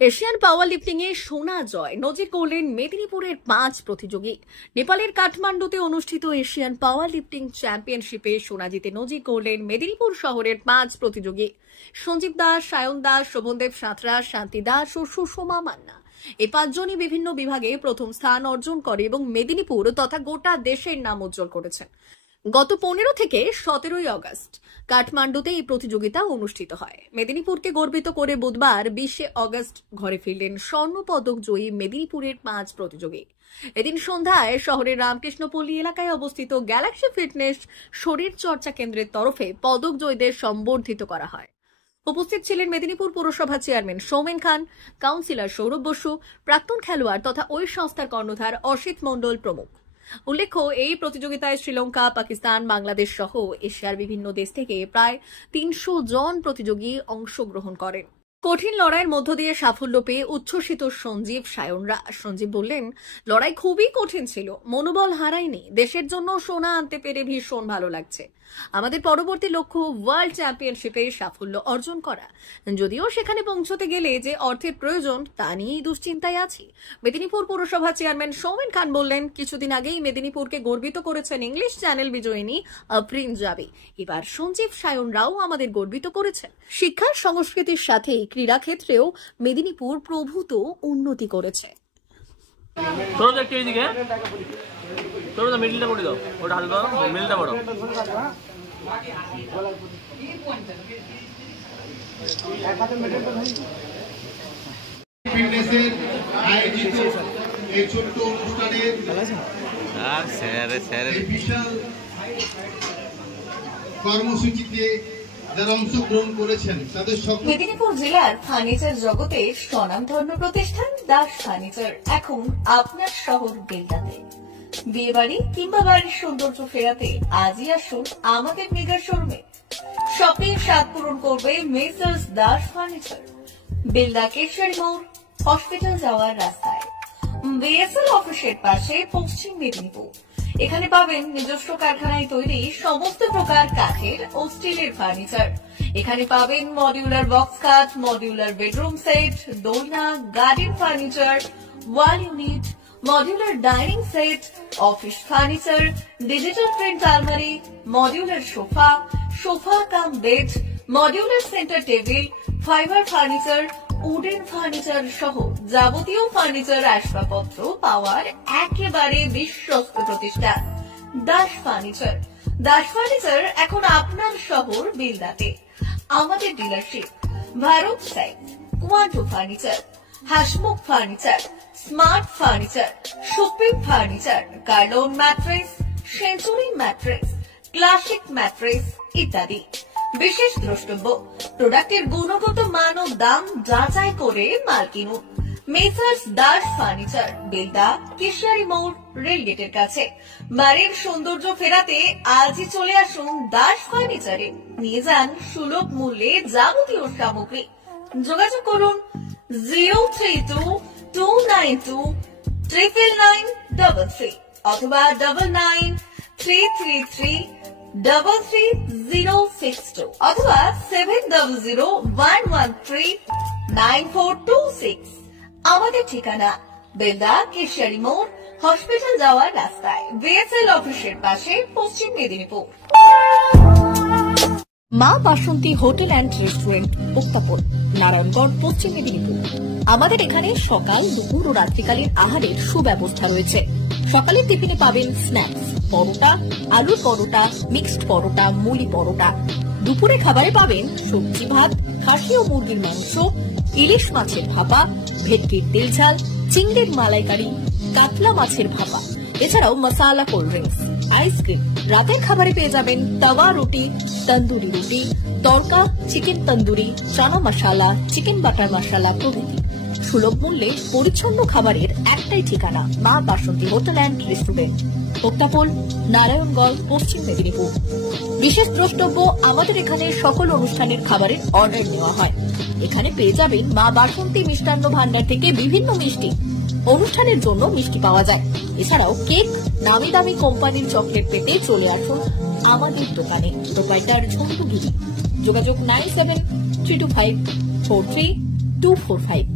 Asian পাওয়ার lifting এ সোনা জয় নজির করলেন মেদিনীপুরের 5 প্রতিযোগী। নেপালের কাঠমান্ডুতে অনুষ্ঠিত এশিয়ান পাওয়ার লিফটিং চ্যাম্পিয়নশিপে সোনা জিতে নজির করলেন মেদিনীপুর শহরের 5 প্রতিযোগী। সঞ্জীব দাস, সায়ন দাস, শোভনদেব সাঁতরা, শান্তি দাস ও সুষমা মান্না এই 5 জনই বিভিন্ন বিভাগে প্রথম স্থান অর্জন করে এবং মেদিনীপুর তথা গোটা দেশের নাম উজ্জ্বল করেছেন। গত 15 থেকে 17 আগস্ট কাঠমান্ডুতে এই প্রতিযোগিতা অনুষ্ঠিত হয়। মেদিনীপুরকে গর্বিত করে বুধবার 20 আগস্ট ঘরে ফিরলেন স্বর্ণপদক জয়ী মেদিনীপুরের 5 প্রতিযোগী। এদিন সন্ধ্যায় শহরের রামকৃষ্ণপল্লী এলাকায় অবস্থিত গ্যালাক্সি ফিটনেস শরীর চর্চা কেন্দ্রের তরফে পদক জয়ীদের সম্বর্ধিত করা হয়। উপস্থিত ছিলেন মেদিনীপুর পৌরসভা চেয়ারম্যান সৌমেন খান, কাউন্সিলর সৌরভ বসু, প্রাক্তন খেলোয়াড় তথা ওই সংস্থার কর্ণধার অসিত মণ্ডল প্রমুখ। উল্লেখ্য, এই প্রতিযোগিতায় শ্রীলঙ্কা, পাকিস্তান, বাংলাদেশ সহ এশিয়ার বিভিন্ন দেশ থেকে প্রায় 300 জন প্রতিযোগী অংশগ্রহণ করেন। কঠিন লড়াইয়ের মধ্য দিয়ে সাফল্য পেয়ে উচ্ছ্বসিত সঞ্জীব, সায়নরা। সঞ্জীব বললেন, লড়াই খুবই কঠিন ছিল, মনোবল হারাইনি, দেশের জন্য সোনা আনতে পেরে ভীষণ ভালো লাগছে। আমাদের পরবর্তী লক্ষ্য ওয়ার্ল্ড চ্যাম্পিয়নশিপে সাফল্য অর্জন করা। যদিও সেখানে পৌঁছতে গেলে যে অর্থের প্রয়োজন তা নিয়েই দুশ্চিন্তায় আছি। মেদিনীপুর পৌরসভা চেয়ারম্যান সৌমেন খান বললেন, কিছুদিন আগেই মেদিনীপুরকে গর্বিত করেছেন ইংলিশ চ্যানেল বিজয়িনী আফরিন জাবি। এবার সঞ্জীব, সায়নরাও আমাদের গর্বিত করেছেন। শিক্ষা সংস্কৃতির সাথে ক্রীড়া ক্ষেত্রেও মেদিনীপুর প্রভূত উন্নতি করেছে। মিডলটা করে দাও, ওটা হালকা মিডলটা করো। ফিটনেসের আয়োজিত এই ছোট্ট অনুষ্ঠানের বিশাল কর্মসূচিতে যারা অংশগ্রহণ করেছেন তাদের সকল। মেদিনীপুর জেলার ফার্নিচার জগতে স্বনামধন্য প্রতিষ্ঠান দাস ফার্নিচার এখন আপনার শহর বেলদাতে। বিয়ে বাড়ি কিংবা বাড়ির সৌন্দর্য ফেরাতে আজই আসুন আমাদের মেগা শোরুমে। শপিং স্বাদ পূরণ করবে মেসার্স দাস ফার্নিচার, বেলদা কেশরী মোড়, হসপিটাল যাওয়ার রাস্তায়, বিএসএল অফিসের পাশে, পশ্চিম মেদিনীপুর। এখানে পাবেন নিজস্ব কারখানায় তৈরি সমস্ত প্রকার কাঠের ও স্টিলের ফার্নিচার। এখানে পাবেন modular box cut, modular bedroom set, দোলনা, garden furniture, wall unit, modular dining set, office furniture, digital print আলমারি, modular sofa, sofa cum bed, modular centre table, fibre furniture, wooden furniture সহ যাবতীয় ফার্নিচার আসবাবপত্র পাওয়ার একেবারে বিশ্বস্ত প্রতিষ্ঠান দাস ফার্নিচার। দাস ফার্নিচার এখন আপনার শহর বেলদাতে। আমাদের dealership Bharat side, Quanto furniture, Hasmukh furniture, smart furniture, supreme furniture, Kurlon mattress, century mattress, classic mattress ইত্যাদি। বিশেষ দ্রষ্টব্য, প্রোডাক্টের গুণগত মান ও দাম যাচাই করে মাল কিনুন। মেসার্স দাস ফার্নিচার, বেলদা কেশরী মোড়, রেলগেটের কাছে। বাড়ির সৌন্দর্য ফেরাতে আজই চলে আসুন দাস ফার্নিচারে। নিয়ে যান সুলভ মূল্যে যাবতীয় সামগ্রী। যোগাযোগ করুন 03229299933 অথবা 9933333062 অথবা 7001139426। আমাদের ঠিকানা বেলদা কেশরী মোড়, হসপিটাল যাওয়ার রাস্তায়, বিএসএল অফিসের পাশে, পশ্চিম মেদিনীপুর। মা বাসন্তী হোটেল অ্যান্ড রেস্টুরেন্ট, উত্তাপন, নারায়ণগড়, পশ্চিম মেদিনীপুর। আমাদের এখানে সকাল, দুপুর ও রাত্রিকালীন আহারের সুব্যবস্থা রয়েছে। সকালের টিফিনে পাবেন স্ন্যাক্স, পরোটা, আলুর পরোটা, মিক্সড পরোটা, মুলি পরোটা। দুপুরে খাবারে পাবেন সবজি ভাত, খাসি ও মুরগির মাংস, ইলিশ মাছের ভাপা, ভেটকির তেল ঝাল, চিংড়ির মালাইকারি, কাতলা মাছের ভাপা, এছাড়াও মশালা কোল্ড ড্রিঙ্কস, আইসক্রিম। রাতের খাবারে পেয়ে যাবেন তাওয়া রুটি, তন্দুরি রুটি, তড়কা, চিকেন তন্দুরি, চানা মশালা, চিকেন বাটার মশালা প্রভৃতি। সুলভ মূল্যে পরিচ্ছন্ন খাবারের একটাই ঠিকানা মা বাসন্তী হোটেল অ্যান্ড রেস্টুরেন্ট, উত্তাপন, নারায়ণগড়, পশ্চিম মেদিনীপুর। বিশেষ দ্রষ্টব্য, আমাদের এখানে সকল অনুষ্ঠানের খাবারের অর্ডার নেওয়া হয়। এখানে পেয়ে যাবেন মা বাসন্তী মিষ্টান্ন ভান্ডার থেকে বিভিন্ন মিষ্টি। অনুষ্ঠানের জন্য মিষ্টি পাওয়া যায়। এছাড়াও কেক, নামি দামি কোম্পানির চকলেট পেতে চলে আসুন আমাদের দোকানে। প্রোপাইটার ঝন্টু গিরি। যোগাযোগ 9732543245।